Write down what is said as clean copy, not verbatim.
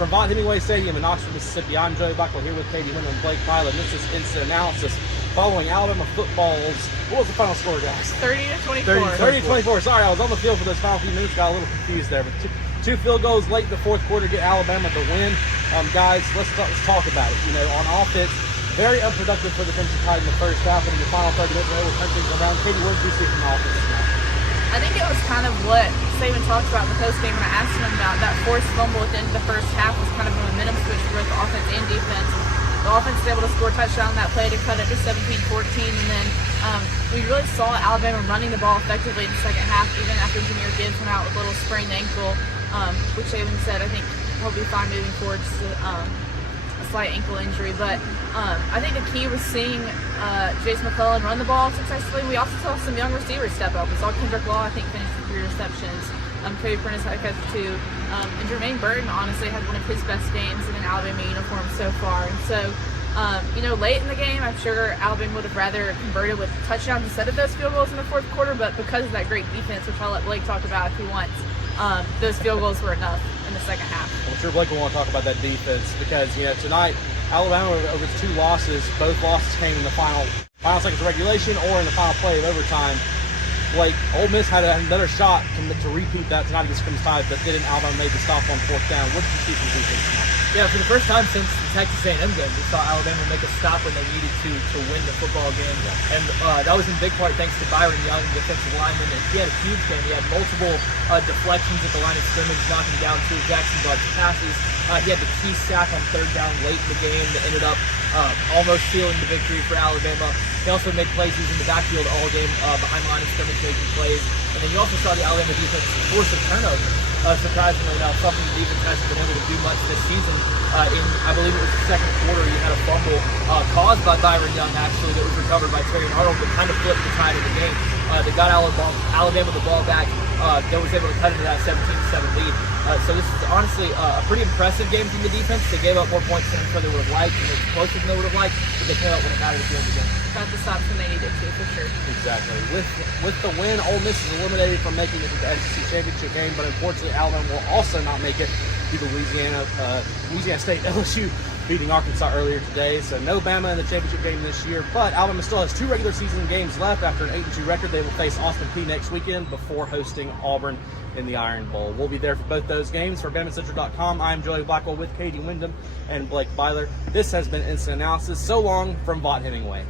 From Von Hemingway Stadium in Oxford, Mississippi, I'm Joey Blackwell here with Windham and Blake Byler. This is Instant Analysis following Alabama football's, what was the final score, guys? 30-24. 30-24. Sorry, I was on the field for those final few minutes, got a little confused there. But two field goals late in the fourth quarter get Alabama the win. Guys, let's talk about it. You know, on offense, very unproductive for the Crimson Tide in the first half, and in the final 30 minutes, they will turn things around. Katie, what did you see from the offense tonight? I think it was kind of what Saban talked about in the postgame when I asked him about that forced fumble at the end of the first half was kind of a momentum switch for both the offense and defense. The offense was able to score a touchdown on that play to cut it to 17-14, and then we really saw Alabama running the ball effectively in the second half, even after Jahmyr Gibbs went out with a little sprained ankle, which Saban said I think he'll be fine moving forward, just a slight ankle injury. But I think the key was seeing Jason McClellan run the ball successfully. We also saw some young receivers step up. We saw Kendrick Law, I think, finish with 3 receptions. Cody Prentice had a catch 2. And Jermaine Burton, honestly, had one of his best games in an Alabama uniform so far. And so, you know, late in the game, I'm sure Alabama would have rather converted with touchdowns instead of those field goals in the fourth quarter. But because of that great defense, which I'll let Blake talk about if he wants, those field goals were enough in the second half. I'm sure Blake will want to talk about that defense because, you know, tonight, Alabama, over its 2 losses, both losses came in the final seconds of regulation or in the final play of overtime. Blake, Ole Miss had another shot to repeat that tonight against Crimson Tide, but didn't. Alabama made the stop on 4th down. What did you see from defense tonight? Yeah, for the first time since the Texas A&M game, we saw Alabama make a stop when they needed to win the football game. Yeah. And that was in big part thanks to Byron Young, the defensive lineman. And he had a huge game. He had multiple deflections at the line of scrimmage, knocking down 2 Jackson Dart passes. He had the key sack on 3rd down late in the game that ended up almost sealing the victory for Alabama. He also made plays using the backfield all game behind line of scrimmage, making plays. And then you also saw the Alabama defense force a turnover. Surprisingly enough, something the defense hasn't been able to do much this season. I believe it was the second quarter, you had a fumble caused by Byron Young, actually, that was recovered by Terry Arnold, but kind of flipped the tide of the game. They got Alabama the ball back. That was able to cut into that 17-7 lead. So this is honestly a pretty impressive game from the defense. They gave up more points than I'm sure they would have liked, and they were closer than they would have liked, but they came out when it mattered at the end of the game. Got the stops when they needed to, for sure. Exactly. With the win, Ole Miss is eliminated from making it to the SEC championship game, but unfortunately, Alabama will also not make it to the Louisiana State LSU beating Arkansas earlier today. So no Bama in the championship game this year, but Alabama still has 2 regular season games left. After an 8-2 record, they will face Austin Peay next weekend before hosting Auburn in the Iron Bowl. We'll be there for both those games. For BamaCentral.com, I'm Joey Blackwell with Katie Windham and Blake Byler. This has been Instant Analysis. So long from Von Hemingway.